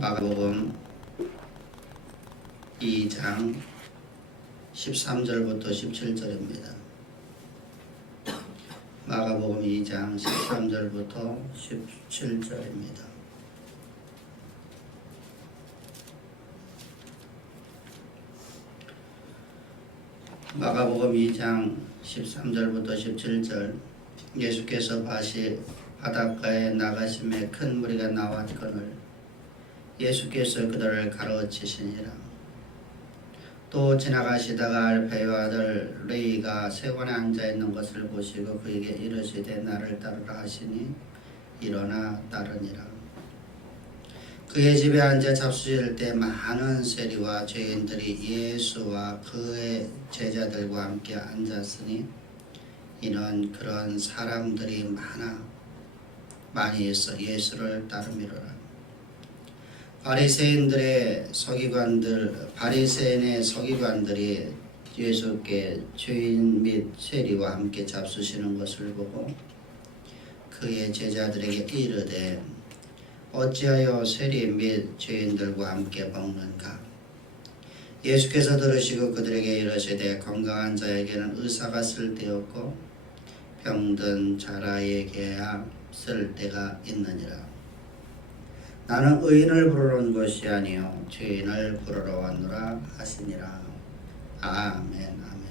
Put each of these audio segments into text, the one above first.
마가복음 2장 13절부터 17절입니다. 마가복음 2장 13절부터 17절입니다. 마가복음 2장 13절부터 17절. 예수께서 바닷가에 나가심에 큰 무리가 나왔거늘 예수께서 그들을 가르치시니라. 또 지나가시다가 알페의 아들 레위가 세관에 앉아있는 것을 보시고 그에게 이르시되 나를 따르라 하시니 일어나 따르니라. 그의 집에 앉아 잡수실 때 많은 세리와 죄인들이 예수와 그의 제자들과 함께 앉았으니 이는 그런 사람들이 많이 있어 예수를 따르미로라. 바리새인의 서기관들이 예수께 죄인 및 세리와 함께 잡수시는 것을 보고 그의 제자들에게 이르되 어찌하여 세리 및 죄인들과 함께 먹는가? 예수께서 들으시고 그들에게 이르시되 건강한 자에게는 의사가 쓸데없고 병든 자라에게야 쓸데가 있느니라. 나는 의인을 부르러 온 것이 아니요 죄인을 부르러 왔노라 하시니라. 아멘. 아멘.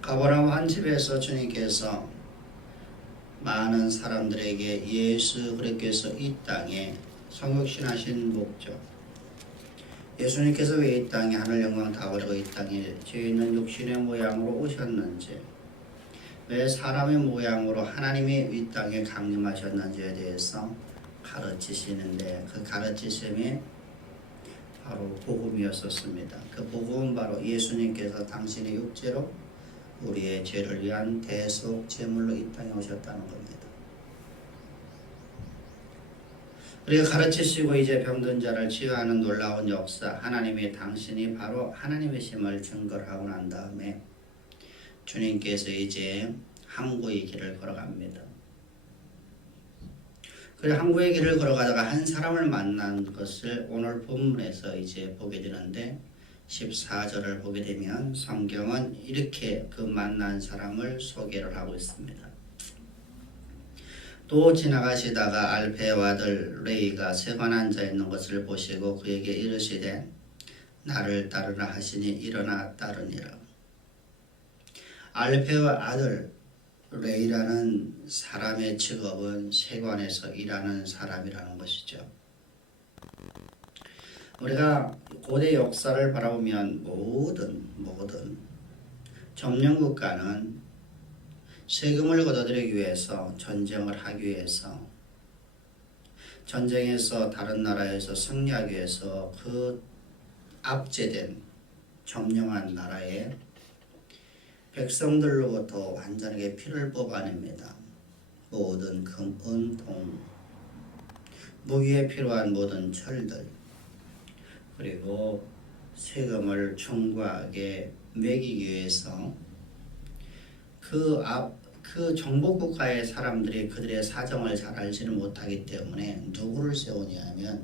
가버나움 한 집에서 주님께서 많은 사람들에게 예수 그리스도께서 이 땅에 성육신하신 목적, 예수님께서 왜 이 땅에 하늘 영광 다 버리고 이 땅에 죄 있는 육신의 모양으로 오셨는지, 왜 사람의 모양으로 하나님이 이 땅에 강림하셨는지에 대해서 가르치시는데, 그 가르치심이 바로 복음이었었습니다. 그 복음은 바로 예수님께서 당신의 육체로 우리의 죄를 위한 대속 제물로 이 땅에 오셨다는 겁니다. 우리가 가르치시고 이제 병든 자를 치유하는 놀라운 역사, 하나님이 당신이 바로 하나님이심을 증거를 하고 난 다음에 주님께서 이제 항구의 길을 걸어갑니다. 그리고 항구의 길을 걸어가다가 한 사람을 만난 것을 오늘 본문에서 이제 보게 되는데, 14절을 보게 되면 성경은 이렇게 그 만난 사람을 소개를 하고 있습니다. 또 지나가시다가 알페의 아들 레위가 세관에 앉아 있는 것을 보시고 그에게 이르시되 나를 따르라 하시니 일어나 따르니라. 알페의 아들 레위라는 사람의 직업은 세관에서 일하는 사람이라는 것이죠. 우리가 고대 역사를 바라보면 모든 점령국가는 세금을 걷어들이기 위해서, 전쟁을 하기 위해서, 전쟁에서 다른 나라에서 승리하기 위해서 그 압제된 점령한 나라의 백성들로부터 완전하게 피를 뽑아냅니다. 모든 금, 은, 동, 무기에 필요한 모든 철들, 그리고 세금을 충고하게 매기기 위해서 그 정복국가의 사람들이 그들의 사정을 잘 알지는 못하기 때문에 누구를 세우냐면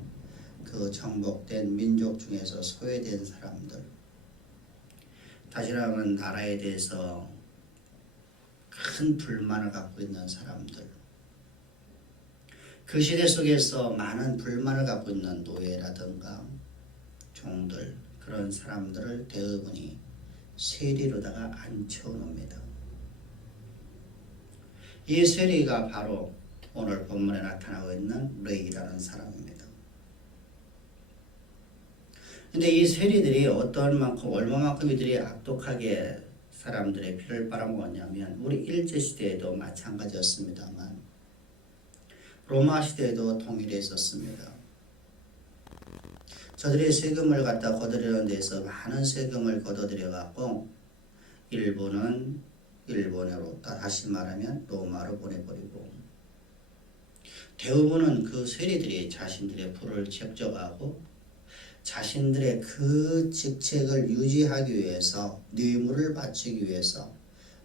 그 정복된 민족 중에서 소외된 사람들, 다시 말하면 나라에 대해서 큰 불만을 갖고 있는 사람들, 그 시대 속에서 많은 불만을 갖고 있는 노예라든가 종들, 그런 사람들을 대부분이 세리로다가 앉혀놓습니다. 이 세리가 바로 오늘 본문에 나타나고 있는 레위라는 사람입니다. 근데 이 세리들이 얼마만큼 이들이 악독하게 사람들의 피를 빨아먹었냐면, 우리 일제시대에도 마찬가지였습니다만 로마 시대에도 동일해 있었습니다. 저들이 세금을 갖다 걷어들이는 데서 많은 세금을 걷어들여갖고 일부는 일본으로, 다시 말하면 로마로 보내버리고, 대부분은 그 세리들이 자신들의 부를 축적하고 자신들의 그 직책을 유지하기 위해서, 뇌물을 바치기 위해서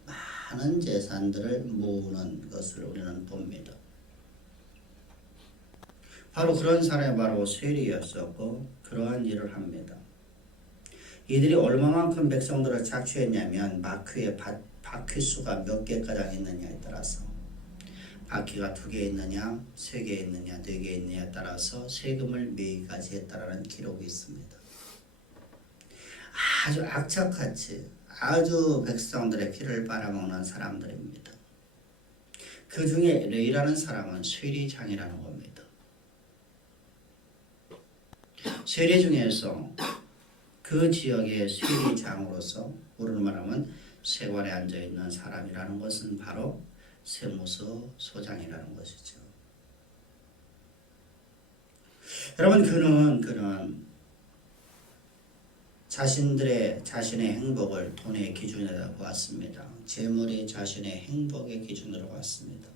많은 재산들을 모으는 것을 우리는 봅니다. 바로 그런 사람이 바로 세리였었고 그러한 일을 합니다. 이들이 얼마만큼 백성들을 착취했냐면 마크의 바퀴 수가 몇 개가량 있느냐에 따라서 바퀴가 2개 있느냐 3개 있느냐 4개 있느냐에 따라서 세금을 매기까지 했다라는 기록이 있습니다. 아주 악착같이 아주 백성들의 피를 빨아먹는 사람들입니다. 그 중에 레이라는 사람은 세리장이라는 겁니다. 세리 중에서 그 지역의 세리장으로서 우리는 말하면 세관에 앉아있는 사람이라는 것은 바로 세무서 소장이라는 것이죠. 여러분 그는 자신의 행복을 돈의 기준에다 보았습니다. 재물이 자신의 행복의 기준으로 봤습니다.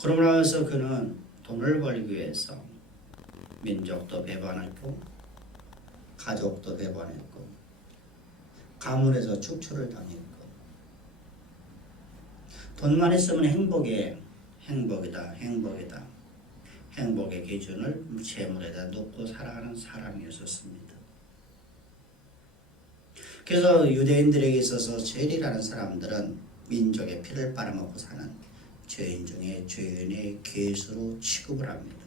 그러므로 해서 그는 돈을 벌기 위해서 민족도 배반했고 가족도 배반했고 가문에서 축출을 당했고 돈만 있으면 행복이다. 행복의 기준을 재물에다 놓고 살아가는 사람이었습니다. 그래서 유대인들에게 있어서 세리라는 사람들은 민족의 피를 빨아먹고 사는 죄인 중에 죄인의 괴수로 취급을 합니다.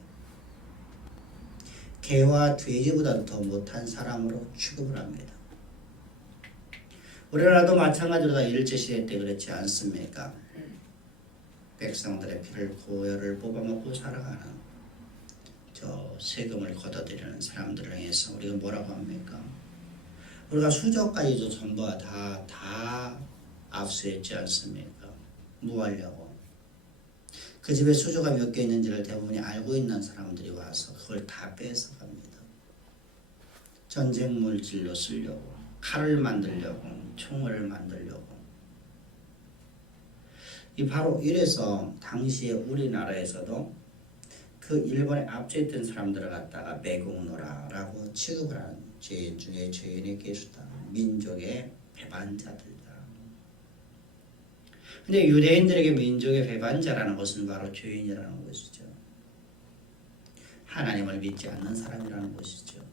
개와 돼지보다 더 못한 사람으로 취급을 합니다. 우리나라도 마찬가지로 일제시대 때 그렇지 않습니까? 백성들의 피를 고열을 뽑아먹고 살아가는 저 세금을 걷어들이는 사람들을 향해서 우리가 뭐라고 합니까? 우리가 수저까지도 전부 다 압수했지 않습니까? 뭐 하려고? 그 집에 수저가 몇 개 있는지를 대부분이 알고 있는 사람들이 와서 그걸 다 뺏어갑니다. 전쟁 물질로 쓰려고, 칼을 만들려고, 총을 만들려고. 이 바로 이래서 당시에 우리나라에서도 그 일본에 앞서있던 사람들을 갖다가 매국노라라고 취급을 하는 죄인 중에 죄인의 괴수다. 민족의 배반자들이다. 근데 유대인들에게 민족의 배반자라는 것은 바로 죄인이라는 것이죠. 하나님을 믿지 않는 사람이라는 것이죠.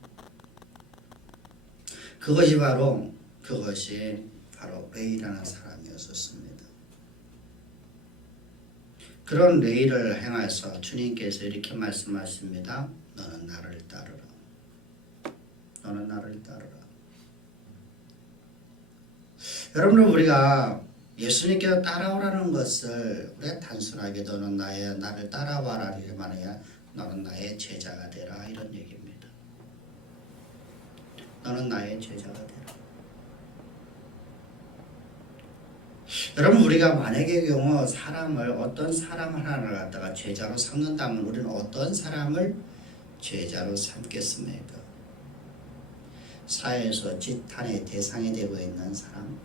그것이 바로 레이라는 사람이었습니다. 그런 레이를 행하여서 주님께서 이렇게 말씀하십니다. 너는 나를 따르라. 너는 나를 따르라. 여러분들 우리가 예수님께서 따라오라는 것을 우리가 단순하게 너는 나를 따라와라 이렇게 말해야 너는 나의 제자가 되라 이런 얘기입니다. 너는 나의 제자가 되라. 여러분 우리가 만약의 경우 어떤 사람 하나를 갖다가 제자로 삼는다면 우리는 어떤 사람을 제자로 삼겠습니까? 사회에서 지탄의 대상이 되고 있는 사람,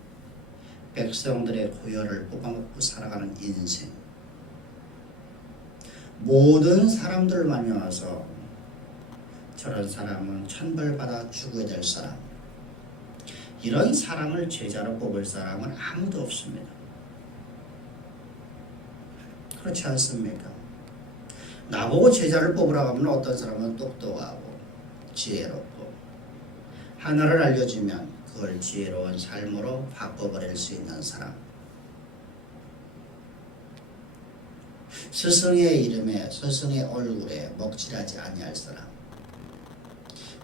백성들의 고열을 뽑아먹고 살아가는 인생, 모든 사람들을 만나서 저런 사람은 천벌받아 죽어야 될 사람, 이런 사람을 제자로 뽑을 사람은 아무도 없습니다. 그렇지 않습니까? 나보고 제자를 뽑으라고 하면 어떤 사람은 똑똑하고 지혜롭고 하나를 알려주면 그걸 지혜로운 삶으로 바꿔버릴 수 있는 사람, 스승의 이름에 스승의 얼굴에 먹칠하지 아니할 사람,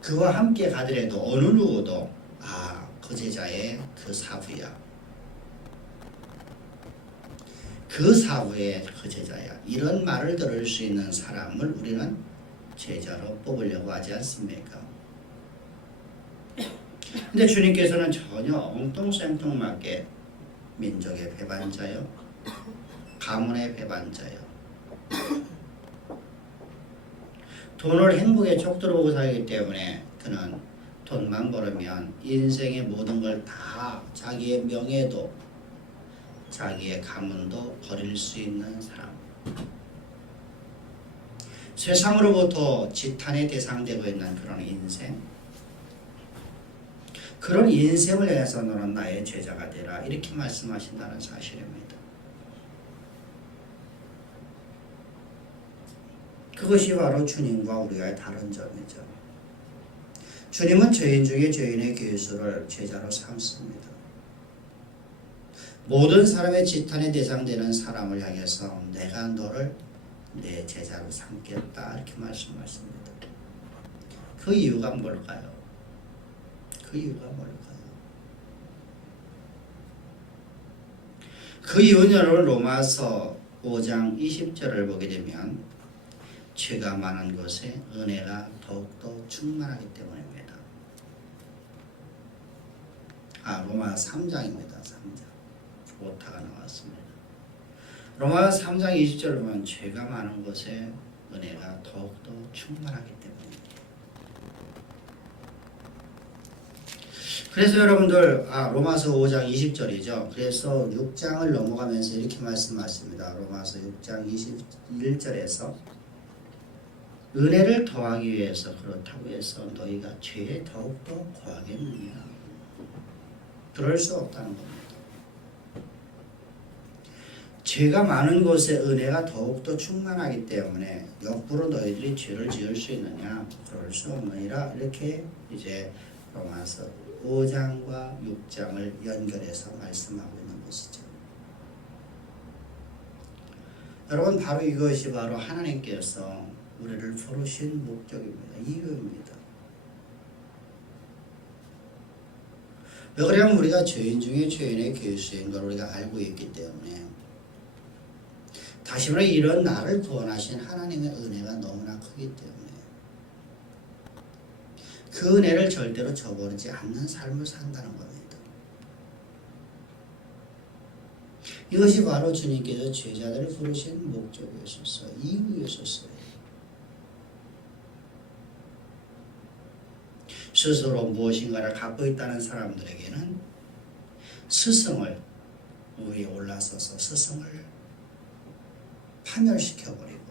그와 함께 가더라도 어느 누구도 그 제자의 그 사부야, 그 사부의 그 제자야, 이런 말을 들을 수 있는 사람을 우리는 제자로 뽑으려고 하지 않습니까? 근데 주님께서는 전혀 엉뚱생뚱맞게 민족의 배반자요, 가문의 배반자요, 돈을 행복의 척도로 보고 살기 때문에 그는 돈만 벌으면 인생의 모든 걸 다 자기의 명예도 자기의 가문도 버릴 수 있는 사람, 세상으로부터 지탄의 대상되고 있는 그런 인생, 그런 인생을 위해서 너는 나의 제자가 되라 이렇게 말씀하신다는 사실입니다. 그것이 바로 주님과 우리가 다른 점이죠. 주님은 죄인 중에 죄인의 괴수를 제자로 삼습니다. 모든 사람의 지탄의 대상되는 사람을 향해서 내가 너를 내 제자로 삼겠다 이렇게 말씀하십니다. 그 이유가 뭘까요? 그 이유가 뭘까요? 그 이유는 여러분 로마서 5장 20절을 보게 되면 죄가 많은 곳에 은혜가 더욱더 충만하기 때문입니다. 로마 3장입니다. 3장. 오타가 나왔습니다. 로마 3장 20절을 보면 죄가 많은 곳에 은혜가 더욱더 충만하기 때문입니다. 그래서 여러분들 로마서 5장 20절이죠. 그래서 6장을 넘어가면서 이렇게 말씀하십니다. 로마서 6장 21절에서 은혜를 더하기 위해서 그렇다고 해서 너희가 죄에 더욱더 거하겠느냐. 그럴 수 없다는 겁니다. 죄가 많은 곳에 은혜가 더욱더 충만하기 때문에 역부로 너희들이 죄를 지을 수 있느냐? 그럴 수 없느니라. 이렇게 이제 로마서 5장과 6장을 연결해서 말씀하고 있는 것이죠. 여러분 바로 이것이 바로 하나님께서 우리를 부르신 목적입니다. 이유입니다. 왜 그러냐면 우리가 죄인 중에 죄인의 괴수인 걸 우리가 알고 있기 때문에 다시 말해 이런 나를 구원하신 하나님의 은혜가 너무나 크기 때문에 그 은혜를 절대로 저버리지 않는 삶을 산다는 겁니다. 이것이 바로 주님께서 제자들을 부르신 목적이었었어요. 이유였었어요. 스스로 무엇인가를 갖고 있다는 사람들에게는 스승을 위에 올라서서 스승을 파멸시켜버리고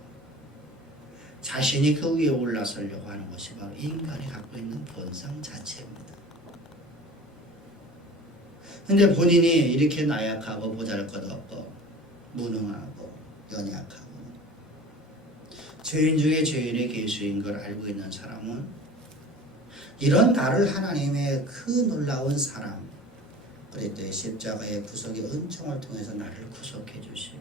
자신이 그 위에 올라서려고 하는 것이 바로 인간이 갖고 있는 본성 자체입니다. 근데 본인이 이렇게 나약하고 보잘것없고 무능하고 연약하고 죄인 중에 죄인의 괴수인 걸 알고 있는 사람은 이런 나를 하나님의 그 놀라운 사랑 그랬더니 십자가의 구속의 은총을 통해서 나를 구속해 주시고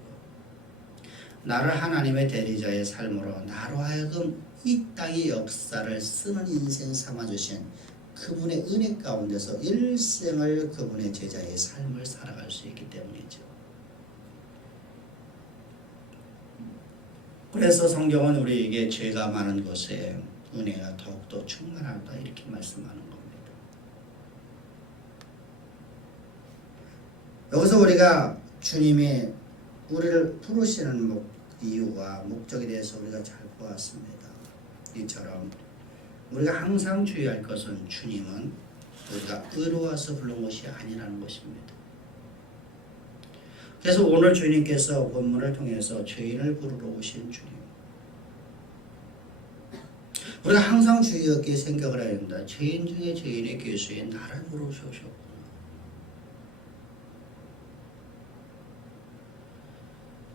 나를 하나님의 대리자의 삶으로 나로 하여금 이 땅의 역사를 쓰는 인생 삼아주신 그분의 은혜 가운데서 일생을 그분의 제자의 삶을 살아갈 수 있기 때문이죠. 그래서 성경은 우리에게 죄가 많은 곳에 은혜가 더욱더 충만하다 이렇게 말씀하는 겁니다. 여기서 우리가 주님이 우리를 부르시는 이유와 목적에 대해서 우리가 잘 보았습니다. 이처럼 우리가 항상 주의할 것은 주님은 우리가 의로워서 부른 것이 아니라는 것입니다. 그래서 오늘 주님께서 본문을 통해서 죄인을 부르러 오신 주님 우리가 항상 주의 깊게 생각을 해야 된다. 죄인 중에 죄인의 괴수인 나를 부르셨고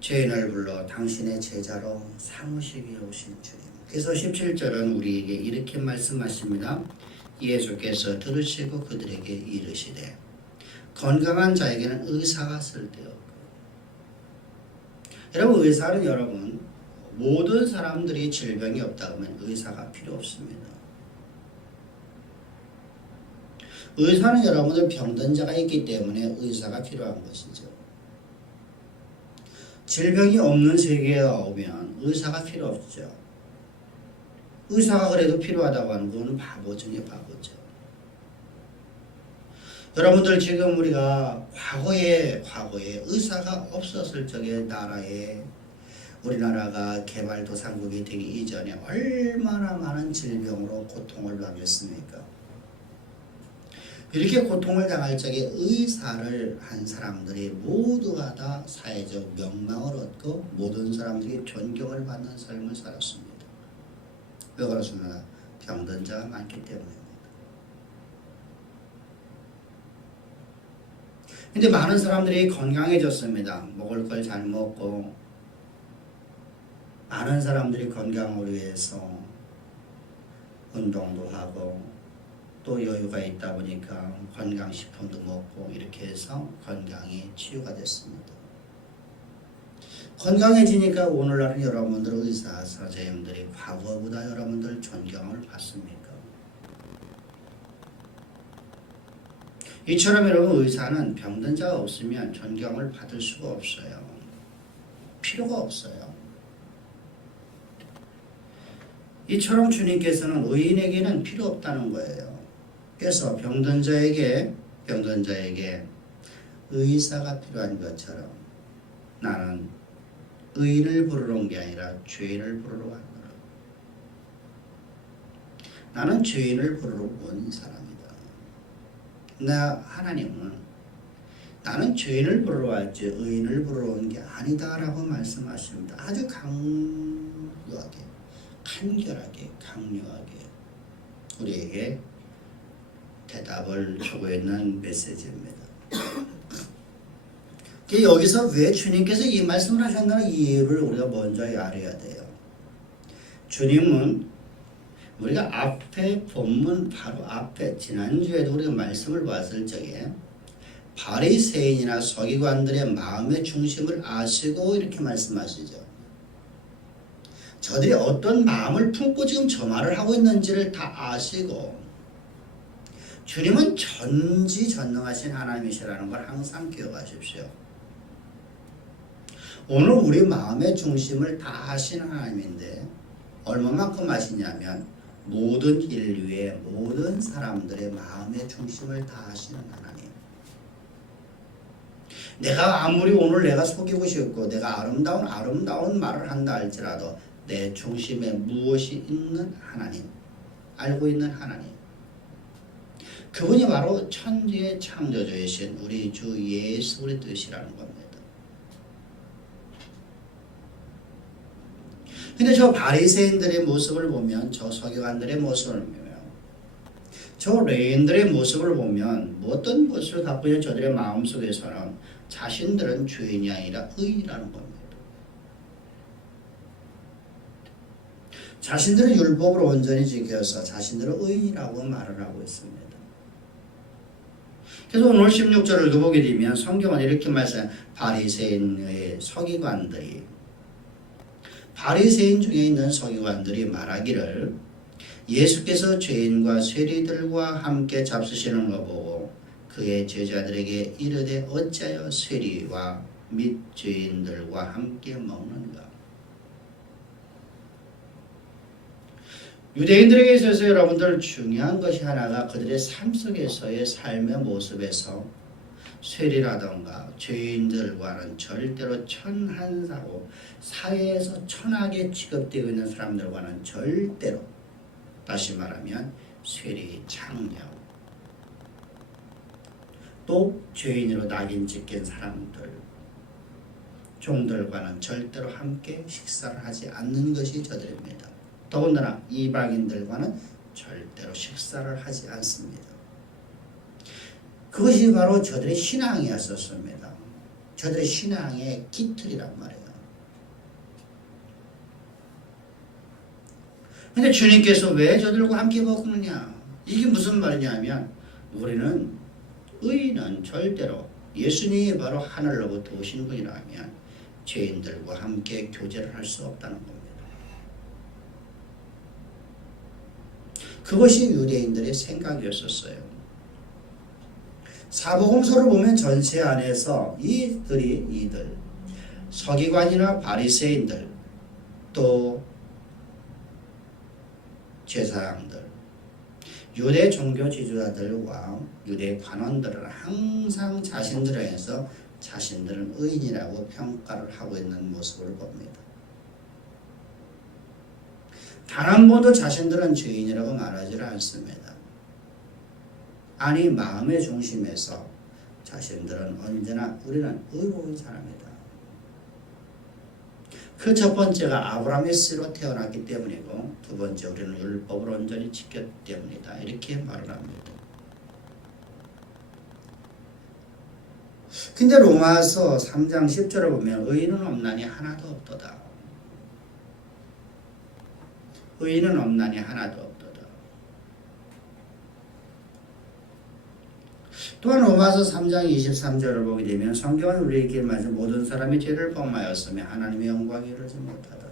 죄인을 불러 당신의 제자로 삼으시기 오신 주님. 그래서 17절은 우리에게 이렇게 말씀하십니다. 예수께서 들으시고 그들에게 이르시되 건강한 자에게는 의사가 쓸데없고. 여러분 의사는 여러분 모든 사람들이 질병이 없다 그러면 의사가 필요 없습니다. 의사는 여러분들 병든 자가 있기 때문에 의사가 필요한 것이죠. 질병이 없는 세계에 오면 의사가 필요 없죠. 의사가 그래도 필요하다고 하는 건 바보 중에 바보죠. 여러분들 지금 우리가 과거에 의사가 없었을 적에 우리나라가 개발도상국이 되기 이전에 얼마나 많은 질병으로 고통을 당했습니까? 이렇게 고통을 당할 적에 의사를 한 사람들이 모두가 다 사회적 명망을 얻고 모든 사람들이 존경을 받는 삶을 살았습니다. 왜 그렇습니까? 병든 자가 많기 때문입니다. 근데 많은 사람들이 건강해졌습니다. 먹을 걸 잘 먹고 많은 사람들이 건강을 위해서 운동도 하고 또 여유가 있다 보니까 건강식품도 먹고 이렇게 해서 건강이 치유가 됐습니다. 건강해지니까 오늘날은 여러분들 의사 선생님들이 과거보다 여러분들 존경을 받습니까? 이처럼 여러분 의사는 병든 자가 없으면 존경을 받을 수가 없어요. 필요가 없어요. 이처럼 주님께서는 의인에게는 필요 없다는 거예요. 그래서 병든 자에게 의사가 필요한 것처럼 나는 의인을 부르러 온 게 아니라 죄인을 부르러 왔노라. 나는 죄인을 부르러 온 사람이다. 하나님은 나는 죄인을 부르러 왔지 의인을 부르러 온 게 아니다라고 말씀하십니다. 아주 강요하게, 간결하게, 강요하게 우리에게 대답을 주고 있는 메시지입니다. 여기서 왜 주님께서 이 말씀을 하셨나는 이유를 우리가 먼저 알아야 돼요. 주님은 우리가 앞에 본문 바로 앞에 지난주에도 우리가 말씀을 봤을 적에 바리새인이나 서기관들의 마음의 중심을 아시고 이렇게 말씀하시죠. 저들이 어떤 마음을 품고 지금 저 말을 하고 있는지를 다 아시고 주님은 전지전능하신 하나님이시라는 걸 항상 기억하십시오. 오늘 우리 마음의 중심을 다 아시는 하나님인데 얼마만큼 아시냐면 모든 인류의 모든 사람들의 마음의 중심을 다 아시는 하나님. 내가 아무리 오늘 내가 속이고 싶고 내가 아름다운 말을 한다 할지라도 내 중심에 무엇이 있는 하나님, 알고 있는 하나님. 그분이 바로 천지의 창조주이신 우리 주 예수 그리스도시라는 겁니다. 근데 저 바리새인들의 모습을 보면, 저 서기관들의 모습을 보면, 저 레인들의 모습을 보면 어떤 모습을 갖고 있는 저들의 마음속에서는 자신들은 죄인이 아니라 의인이라는 겁니다. 자신들은 율법을 온전히 지켜서 자신들은 의인이라고 말을 하고 있습니다. 그래서 오늘 16절을 보게 되면 성경은 이렇게 말씀해요. 바리새인의 서기관들이 바리새인 중에 있는 서기관들이 말하기를 예수께서 죄인과 세리들과 함께 잡수시는 거 보고 그의 제자들에게 이르되 어찌하여 세리와 및 죄인들과 함께 먹는가. 유대인들에게 있어서 여러분들 중요한 것이 하나가 그들의 삶 속에서의 삶의 모습에서 세리라던가 죄인들과는 절대로 천한사고 사회에서 천하게 취급되고 있는 사람들과는 절대로 다시 말하면 세리 창녀 또 죄인으로 낙인 찍힌 사람들 종들과는 절대로 함께 식사를 하지 않는 것이 저들입니다. 더군다나 이방인들과는 절대로 식사를 하지 않습니다. 그것이 바로 저들의 신앙이었었습니다. 저들의 신앙의 기틀이란 말이에요. 근데 주님께서 왜 저들과 함께 먹느냐? 이게 무슨 말이냐면 우리는 의인은 절대로 예수님이 바로 하늘로부터 오신 분이라면 죄인들과 함께 교제를 할 수 없다는 겁니다. 그것이 유대인들의 생각이었었어요. 사복음서를 보면 전체 안에서 이들 서기관이나 바리새인들 또 제사장들 유대 종교 지도자들과 유대 관원들은 항상 자신들에 의해서 자신들은 의인이라고 평가를 하고 있는 모습을 봅니다. 단 한 번도 자신들은 죄인이라고 말하지 않습니다. 아니 마음의 중심에서 자신들은 언제나 우리는 의로운 사람이다. 그 첫 번째가 아브라함의 씨로 태어났기 때문이고 두 번째 우리는 율법을 온전히 지켰기 때문이다. 이렇게 말을 합니다. 근데 로마서 3장 10절을 보면 의인은 없나니 하나도 없도다. 의인은 없나니 하나도 없도다. 또한 로마서 3장 23절을 보게 되면 성경은 우리에게 말씀 모든 사람이 죄를 범하였으며 하나님의 영광에 이르지 못하다.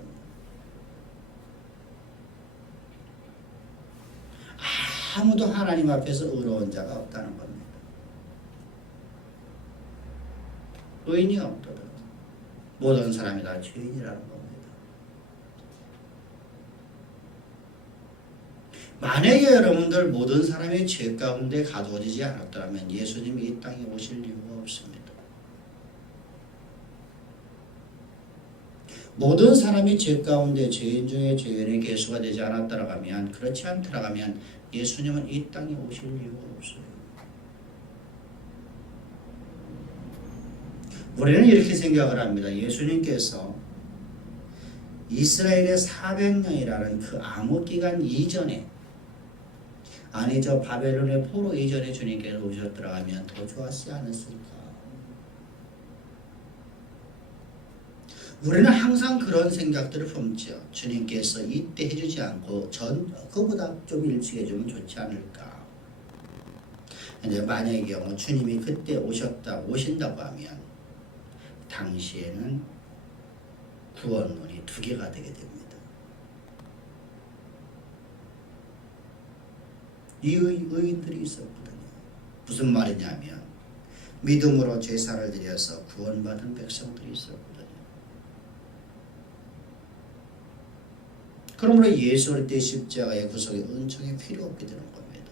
아무도 하나님 앞에서 의로운 자가 없다는 겁니다. 의인이 없도다. 모든 사람이 다 죄인이라는 겁니다. 만약에 여러분들 모든 사람이 죄 가운데 가두어지지 않았더라면 예수님이 이 땅에 오실 이유가 없습니다. 모든 사람이 죄 가운데 죄인 중에 죄인의 개수가 되지 않았더라면 그렇지 않더라면 예수님은 이 땅에 오실 이유가 없어요. 우리는 이렇게 생각을 합니다. 예수님께서 이스라엘의 400년이라는 그 암흑기간 이전에 아니 저 바벨론의 포로 이전에 주님께서 오셨더라면 더 좋았지 않았을까? 우리는 항상 그런 생각들을 품죠. 주님께서 이때 해주지 않고 그보다 좀 일찍 해주면 좋지 않을까? 근데 만약의 경우 주님이 그때 오신다고 하면 당시에는 구원문이 2개가 되게 됩니다. 이 의인들이 있었거든요. 무슨 말이냐면 믿음으로 제사를 드려서 구원받은 백성들이 있었거든요. 그러므로 예수 그리스도의 십자가의 구속의 은총이 필요 없게 되는 겁니다.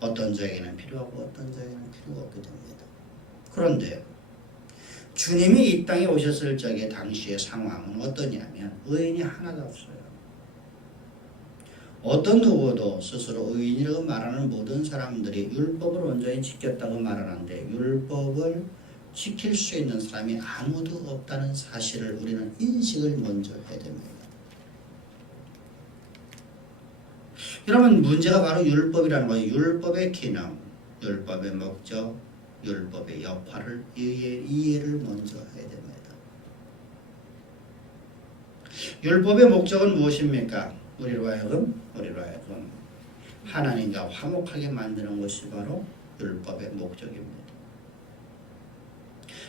어떤 자에게는 필요하고 어떤 자에게는 필요가 없게 됩니다. 그런데 주님이 이 땅에 오셨을 적의 당시의 상황은 어떠냐면 의인이 하나도 없어요. 어떤 누구도 스스로 의인이라고 말하는 모든 사람들이 율법을 온전히 지켰다고 말하는데 율법을 지킬 수 있는 사람이 아무도 없다는 사실을 우리는 인식을 먼저 해야 됩니다. 여러분 문제가 바로 율법이라는 거예요. 율법의 기능, 율법의 목적, 율법의 역할을 이해를 먼저 해야 됩니다. 율법의 목적은 무엇입니까? 우리로 하여금 하나님과 화목하게 만드는 것이 바로 율법의 목적입니다.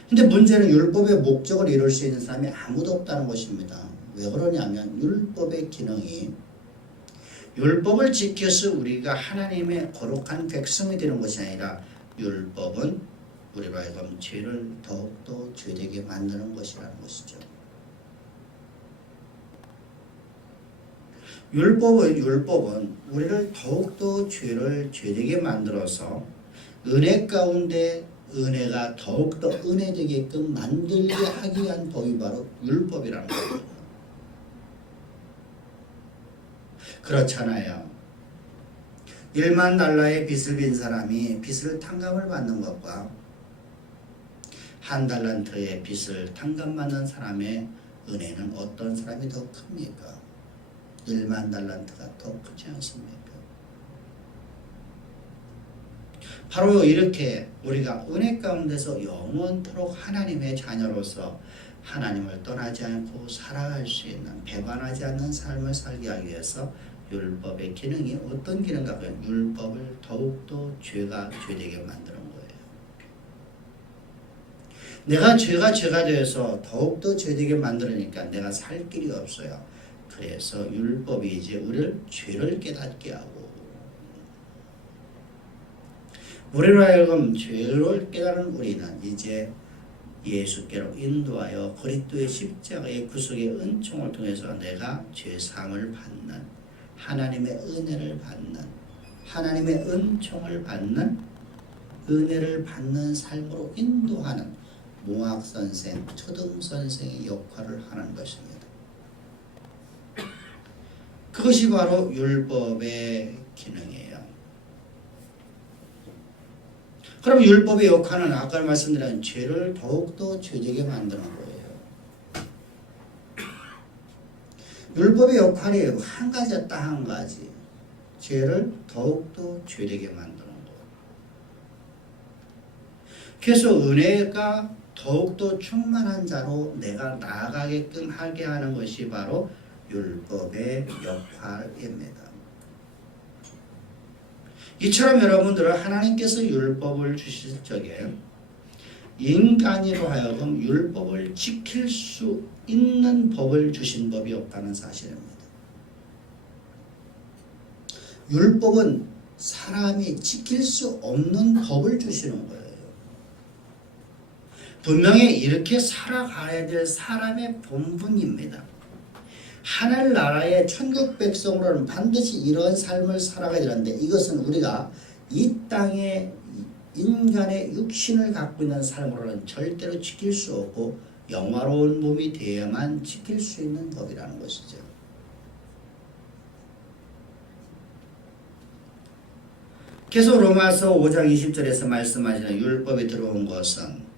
근데 문제는 율법의 목적을 이룰 수 있는 사람이 아무도 없다는 것입니다. 왜 그러냐면 율법의 기능이 율법을 지켜서 우리가 하나님의 거룩한 백성이 되는 것이 아니라 율법은 우리로 하여금 죄를 더욱더 죄되게 만드는 것이라는 것이죠. 율법은 우리를 더욱더 죄를 죄되게 만들어서 은혜 가운데 은혜가 더욱더 은혜되게끔 만들게 하기 위한 법이 바로 율법이라는 거예요. 그렇잖아요. 1만 달러의 빚을 빈 사람이 빚을 탕감을 받는 것과 1달란트의 빚을 탕감받는 사람의 은혜는 어떤 사람이 더 큽니까? 1만 달란트가 더 크지 않습니까? 바로 이렇게 우리가 은혜 가운데서 영원토록 하나님의 자녀로서 하나님을 떠나지 않고 살아갈 수 있는 배반하지 않는 삶을 살게 하기 위해서 율법의 기능이 어떤 기능인가 하면 율법을 더욱더 죄가 죄되게 만드는 거예요. 내가 죄가 되어서 더욱더 죄되게 만들으니까 내가 살 길이 없어요. 그래서 율법이 이제 우리를 죄를 깨닫게 하고 우리로 하여금 죄를 깨달은 우리는 이제 예수께로 인도하여 그리스도의 십자가의 구속의 은총을 통해서 내가 죄사함을 받는 하나님의 은혜를 받는 하나님의 은총을 받는 은혜를 받는 삶으로 인도하는 몽학선생, 초등선생의 역할을 하는 것입니다. 그것이 바로 율법의 기능이에요. 그럼 율법의 역할은 아까 말씀드린 죄를 더욱더 죄되게 만드는 거예요. 율법의 역할이 한 가지였다 한 가지. 죄를 더욱더 죄되게 만드는 거예요. 그래서 은혜가 더욱더 충만한 자로 내가 나아가게끔 하게 하는 것이 바로 율법의 역할입니다. 이처럼 여러분들은 하나님께서 율법을 주실 적에 인간으로 하여금 율법을 지킬 수 있는 법을 주신 법이 없다는 사실입니다. 율법은 사람이 지킬 수 없는 법을 주시는 거예요. 분명히 이렇게 살아가야 될 사람의 본분입니다. 하늘나라의 천국 백성으로는 반드시 이런 삶을 살아가야 되는데 이것은 우리가 이 땅에 인간의 육신을 갖고 있는 삶으로는 절대로 지킬 수 없고 영화로운 몸이 되어야만 지킬 수 있는 법이라는 것이죠. 계속 로마서 5장 20절에서 말씀하시는 율법이 들어온 것은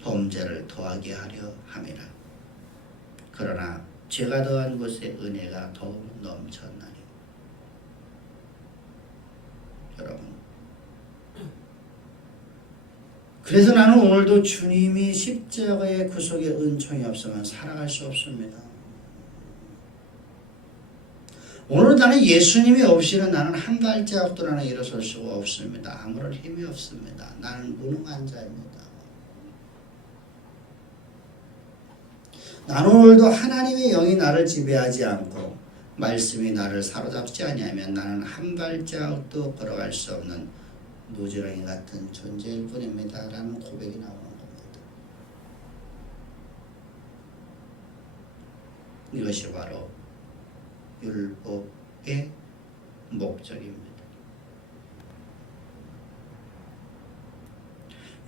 범죄를 더하게 하려 함이라. 그러나 죄가 더한 곳에 은혜가 더욱 넘쳤나니. 여러분, 그래서 나는 오늘도 주님이 십자가의 구속의 은총이 없으면 살아갈 수 없습니다. 오늘 나는 예수님이 없이는 나는 한 발자국도 나는 일어설 수가 없습니다. 아무런 힘이 없습니다. 나는 무능한 자입니다. 나는 오늘도 하나님의 영이 나를 지배하지 않고 말씀이 나를 사로잡지 아니하면 나는 한 발자국도 걸어갈 수 없는 무지렁이 같은 존재일 뿐입니다. 라는 고백이 나오는 겁니다. 이것이 바로 율법의 목적입니다.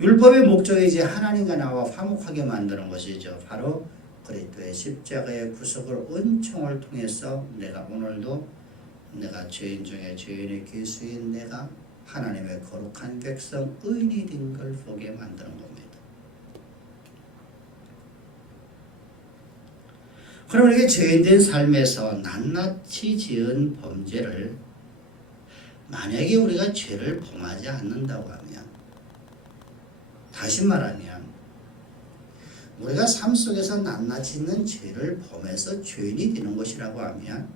율법의 목적이 이제 하나님과 나와 화목하게 만드는 것이죠. 바로 그리스도의 십자가의 구속을 은총을 통해서 내가 오늘도 내가 죄인 중에 죄인의 귀수인 내가 하나님의 거룩한 백성 의인이 된 걸 보게 만드는 겁니다. 그럼 이게 죄인된 삶에서 낱낱이 지은 범죄를 만약에 우리가 죄를 범하지 않는다고 하면, 다시 말하면 우리가 삶 속에서 낱낱이 있는 죄를 범해서 죄인이 되는 것이라고 하면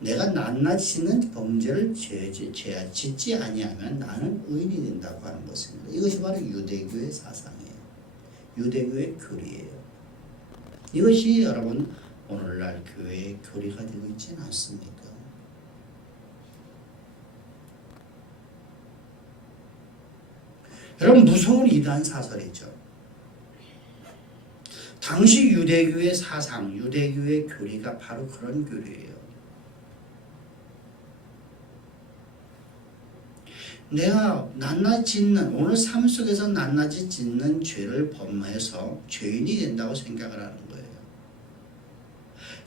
내가 낱낱이 있는 범죄를 짓지 아니하면 나는 의인이 된다고 하는 것입니다. 이것이 바로 유대교의 사상이에요. 유대교의 교리예요. 이것이 여러분 오늘날 교회의 교리가 되고 있지는 않습니까? 여러분 무서운 이단 사설이죠. 당시 유대교의 사상, 유대교의 교리가 바로 그런 교리예요. 내가 낱낱이 짓는, 오늘 삶 속에서 낱낱이 짓는 죄를 범해서 죄인이 된다고 생각을 하는 거예요.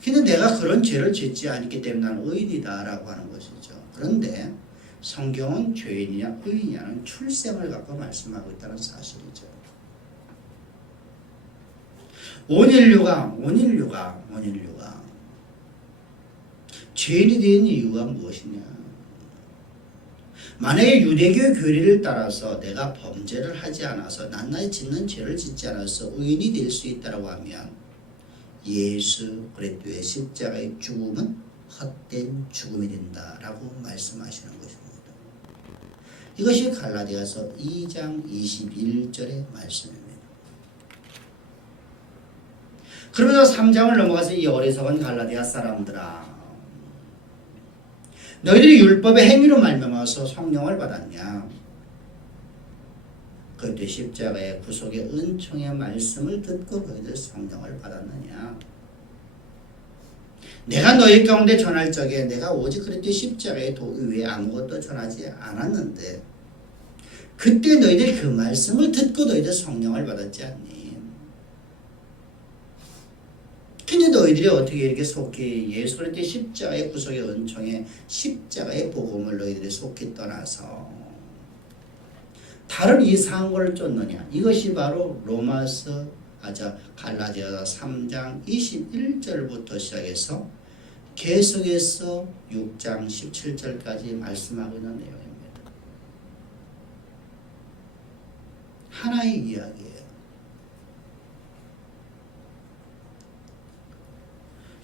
근데 내가 그런 죄를 짓지 않기 때문에 나는 의인이다라고 하는 것이죠. 그런데 성경은 죄인이냐 의인이냐는 출생을 갖고 말씀하고 있다는 사실이죠. 온 인류가 죄인이 된 이유가 무엇이냐? 만약에 유대교 교리를 따라서 내가 범죄를 하지 않아서 낱낱이 짓는 죄를 짓지 않아서 의인이 될 수 있다고 하면 예수 그리스도의 십자가의 죽음은 헛된 죽음이 된다라고 말씀하시는 것입니다. 이것이 갈라디아서 2장 21절의 말씀입니다. 그러면서 3장을 넘어가서 이 어리석은 갈라디아 사람들아, 너희들이 율법의 행위로 말미암아서 성령을 받았냐? 그때 십자가의 구속의 은총의 말씀을 듣고 너희들 성령을 받았느냐? 내가 너희 가운데 전할 적에 내가 오직 그리스도의 십자가의 도의 외에 아무것도 전하지 않았는데 그때 너희들이 그 말씀을 듣고 너희들 성령을 받았지 않니? 근데 너희들이 어떻게 이렇게 속히 예수 그리스도의 십자가의 구속의 은총의 십자가의 복음을 너희들이 속히 떠나서 다른 이상한 걸 쫓느냐? 이것이 바로 갈라디아서 3장 21절부터 시작해서 계속해서 6장 17절까지 말씀하고 있는 내용입니다. 하나의 이야기예요.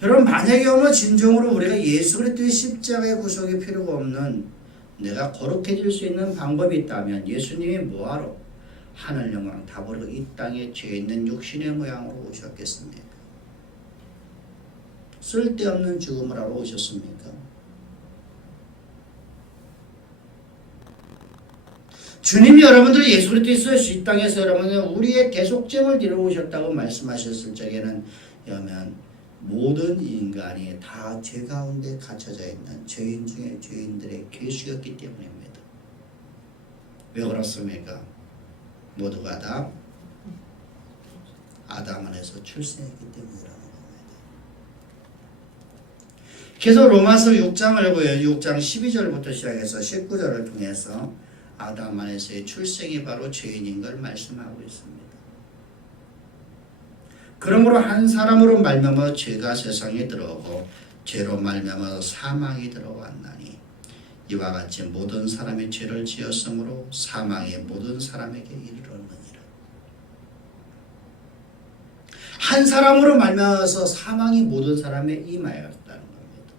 여러분 만약에 오늘 진정으로 우리가 예수 그리스도의 십자가의 구속이 필요가 없는 내가 거룩해질 수 있는 방법이 있다면 예수님이 뭐하러 하늘 영광 다 버리고 이 땅에 죄 있는 육신의 모양으로 오셨겠습니까? 쓸데없는 죽음을 하러 오셨습니까? 주님이 여러분들 예수 그리스도에서 이 땅에서 여러분들 우리의 대속죄를 이루셨다고 말씀하셨을 적에는 여러분 모든 인간이 다 죄 가운데 갇혀져 있는 죄인 중에 죄인들의 괴수였기 때문입니다. 왜 그렇습니까? 모두가 다 아담 안에서 출생했기 때문이라는 겁니다. 그래서 로마서 6장을 보여요. 6장 12절부터 시작해서 19절을 통해서 아담 안에서의 출생이 바로 죄인인 걸 말씀하고 있습니다. 그러므로 한 사람으로 말미암아 죄가 세상에 들어오고 죄로 말미암아 사망이 들어왔나니 이와 같이 모든 사람이 죄를 지었으므로 사망이 모든 사람에게 이르렀느니라. 한 사람으로 말미암아서 사망이 모든 사람에 임하였다는 겁니다.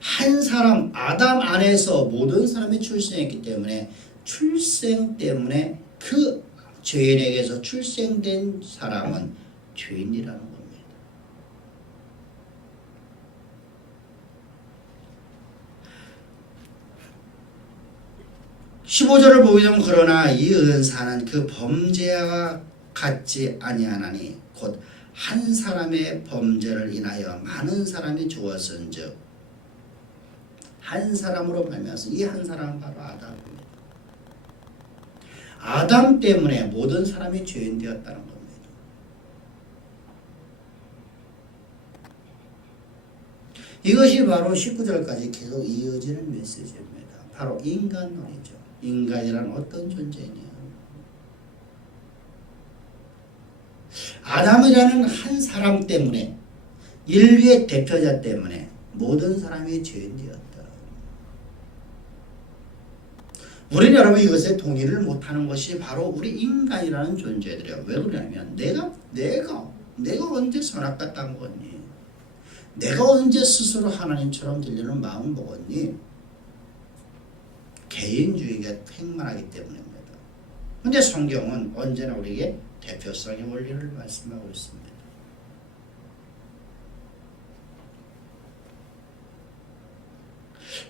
한 사람 아담 안에서 모든 사람이 출생했기 때문에 출생 때문에 그 죄인에게서 출생된 사람은 죄인이라는 겁니다. 15절을 보게 되면 그러나 이 은사는 그 범죄와 같지 아니하나니 곧 한 사람의 범죄를 인하여 많은 사람이 죽었은즉 한 사람으로 말미암아서 이 한 사람은 바로 아담입니다. 아담 때문에 모든 사람이 죄인 되었다는 겁니다. 이것이 바로 19절까지 계속 이어지는 메시지입니다. 바로 인간론이죠. 인간이란 어떤 존재냐? 아담이라는 한 사람 때문에 인류의 대표자 때문에 모든 사람이 죄인 되었다. 우리는 여러분 이것에 동의를 못하는 것이 바로 우리 인간이라는 존재들이에요. 왜 그러냐면 내가 언제 선악과 땅 먹었니? 내가 언제 스스로 하나님처럼 되려는 마음을 먹었니? 개인주의가 팽만하기 때문입니다. 그런데 성경은 언제나 우리에게 대표성의 원리를 말씀하고 있습니다.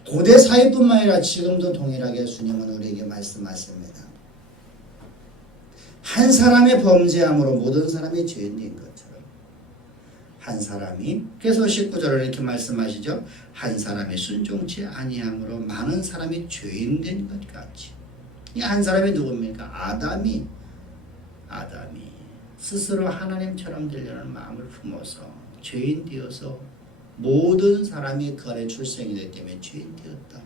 고대 사회뿐만 아니라 지금도 동일하게 주님은 우리에게 말씀하십니다. 한 사람의 범죄함으로 모든 사람이 죄인인 것처럼 한 사람이 그래서 19절을 이렇게 말씀하시죠. 한 사람이 순종치 아니함으로 많은 사람이 죄인된 것 같이. 이 한 사람이 누굽니까? 아담이 스스로 하나님처럼 되려는 마음을 품어서 죄인 되어서 모든 사람이 그 안에 출생이 되기 때문에 죄인 되었다.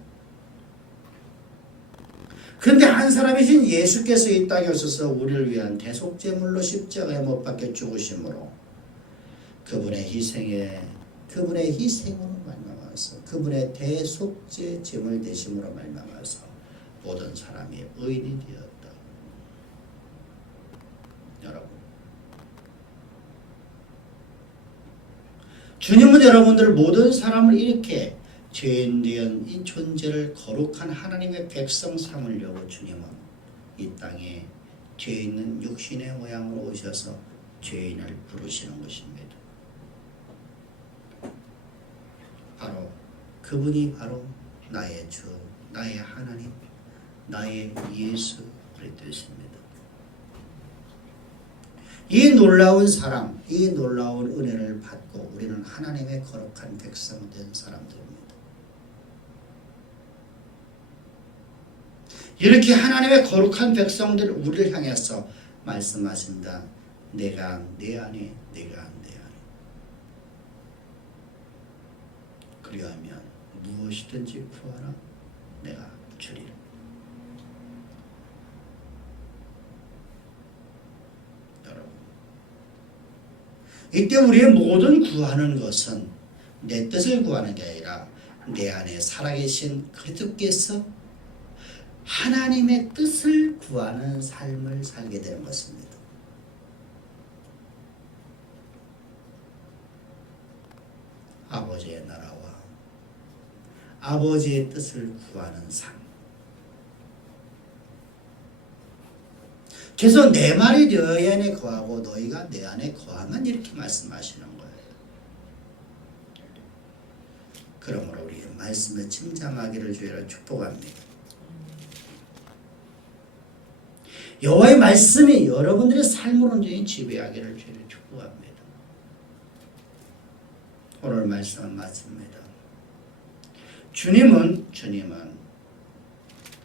그런데 한 사람이신 예수께서 이 땅에 오셔서 우리를 위한 대속제물로 십자가에 못 박혀 죽으심으로 그분의 희생으로 말미암아서 그분의 대속제 제물 되심으로 말미암아서 모든 사람이 의인이 되었다. 여러분, 주님은 여러분들 모든 사람을 이렇게 죄인 된 이 존재를 거룩한 하나님의 백성 삼으려고 주님은 이 땅에 죄 있는 육신의 모양으로 오셔서 죄인을 부르시는 것입니다. 바로 그분이 바로 나의 주, 나의 하나님, 나의 예수 그리스도이십니다. 이 놀라운 사랑, 이 놀라운 은혜를 받고 우리는 하나님의 거룩한 백성 된 사람들입니다. 이렇게 하나님의 거룩한 백성들 우리를 향해서 말씀하신다. 내가 내 안에, 내가 내 안에. 그리하면 무엇이든지 구하라 내가 주리라. 여러분, 이때 우리의 모든 구하는 것은 내 뜻을 구하는 게 아니라 내 안에 살아계신 그리스도께서 하나님의 뜻을 구하는 삶을 살게 되는 것입니다. 아버지의 나라와 아버지의 뜻을 구하는 삶. 그래서 내 말이 너희 안에 거하고 너희가 내 안에 거하면 이렇게 말씀하시는 거예요. 그러므로 우리 말씀을 침잠하기를 주의로 축복합니다. 여호와의 말씀이 여러분들의 삶을 온전히 지배하기를 주의로 축복합니다. 오늘 말씀은 맞습니다. 주님은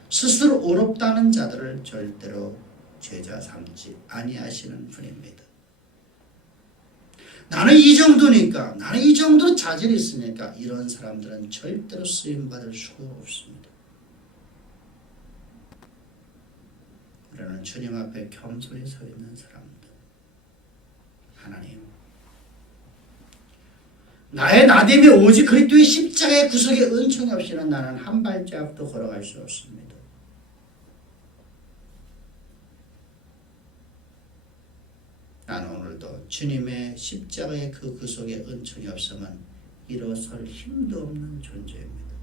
스스로 어렵다는 자들을 절대로 제자 삼지 아니하시는 분입니다. 나는 이 정도니까, 나는 이 정도 자질이 있으니까 이런 사람들은 절대로 쓰임받을 수가 없습니다. 우리는 주님 앞에 겸손히 서 있는 사람들. 하나님, 나의 나됨이 오직 그리스도의 십자가의 구속의 은총이 없이는 나는 한 발자국도 걸어갈 수 없습니다. 나는 오늘도 주님의 십자가의 그 구속의 은총이 없으면 일어설 힘도 없는 존재입니다.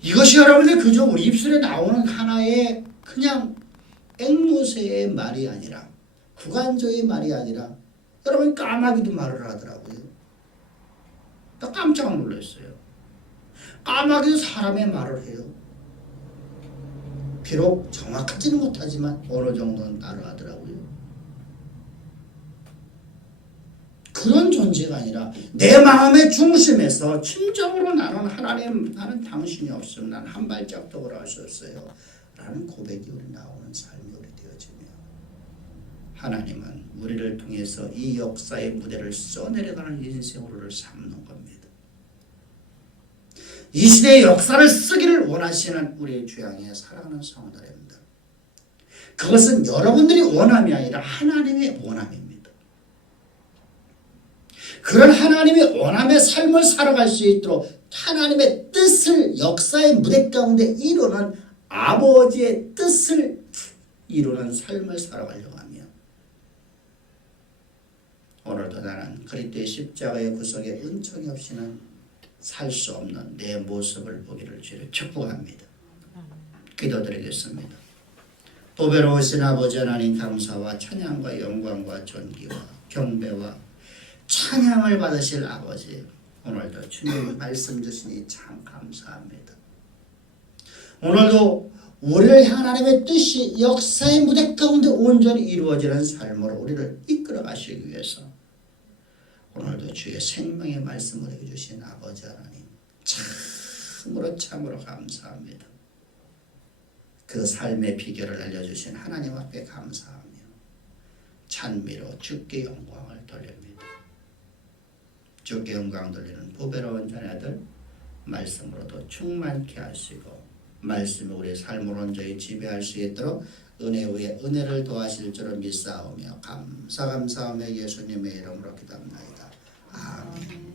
이것이 여러분들 그저 우리 입술에 나오는 하나의 그냥 앵무새의 말이 아니라, 구간조의 말이 아니라, 여러분 까마귀도 말을 하더라고요. 나 깜짝 놀랐어요. 까마귀도 사람의 말을 해요. 비록 정확하지는 못하지만 어느 정도는 따라하더라고요. 그런 존재가 아니라 내 마음의 중심에서 진정으로 나는 하나님, 나는 당신이 없으면 난 한 발짝도 걸어갈 수 없어요 라는 고백이 우리 나오는 삶이 우리 되어지며, 하나님은 우리를 통해서 이 역사의 무대를 써내려가는 인생으로를 삼는 겁니다. 이 시대의 역사를 쓰기를 원하시는 우리의 주양의 사랑하는 성도들입니다. 그것은 여러분들이 원함이 아니라 하나님의 원함입니다. 그런 하나님의 원함의 삶을 살아갈 수 있도록 하나님의 뜻을 역사의 무대 가운데 이루는, 아버지의 뜻을 이루는 삶을 살아가려고 하며, 오늘도 나는 그리스도의 십자가의 구속의 은총이 없이는 살 수 없는 내 모습을 보기를 주를 축복합니다. 기도드리겠습니다. 보배로우신 아버지 하나님, 감사와 찬양과 영광과 존귀와 경배와 찬양을 받으실 아버지, 오늘도 주님 말씀 주시니 참 감사합니다. 오늘도 우리를 향한 하나님의 뜻이 역사의 무대 가운데 온전히 이루어지는 삶으로 우리를 이끌어 가시기 위해서 오늘도 주의 생명의 말씀을 해주신 아버지 하나님, 참으로 감사합니다. 그 삶의 비결을 알려주신 하나님 앞에 감사하며 찬미로 주께 영광을 돌립니다. 주께 영광 돌리는 보배로운 자녀들 말씀으로도 충만케 하시고, 말씀이 우리의 삶을 온전히 지배할 수 있도록 은혜 위에 은혜를 더하실 줄을 믿사오며 감사하며 예수님의 이름으로 기도합니다. 아멘.